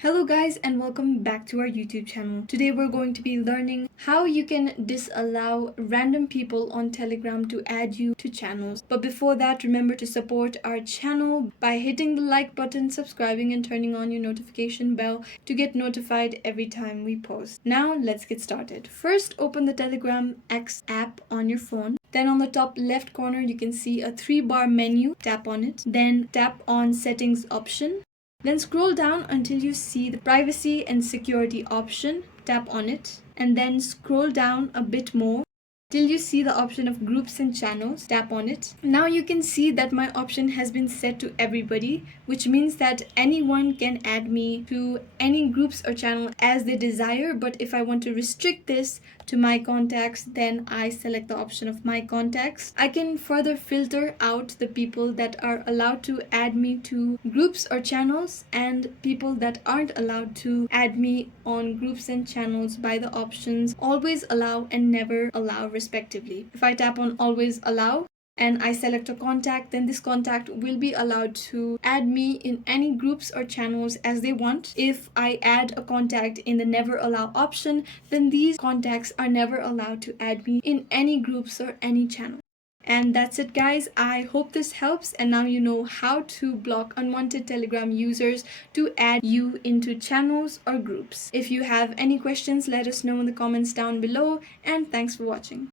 Hello guys and welcome back to our YouTube channel. Today we're going to be learning how you can disallow random people on Telegram to add you to channels. But before that, remember to support our channel by hitting the like button, subscribing and turning on your notification bell to get notified every time we post. Now let's get started. First, open the Telegram X app on your phone. Then on the top left corner you can see a 3-bar menu. Tap on it. Then tap on settings option. Then scroll down until you see the privacy and security option. Tap on it and then scroll down a bit more till you see the option of groups and channels. Tap on it. Now you can see that my option has been set to everybody, which means that anyone can add me to any groups or channel as they desire. But if I want to restrict this to my contacts, then I select the option of my contacts. I can further filter out the people that are allowed to add me to groups or channels and people that aren't allowed to add me on groups and channels by the options always allow and never allow respectively. If I tap on always allow and I select a contact, then this contact will be allowed to add me in any groups or channels as they want. If I add a contact in the never allow option, then these contacts are never allowed to add me in any groups or any channel. And that's it guys. I hope this helps and now you know how to block unwanted Telegram users to add you into channels or groups. If you have any questions, let us know in the comments down below and thanks for watching.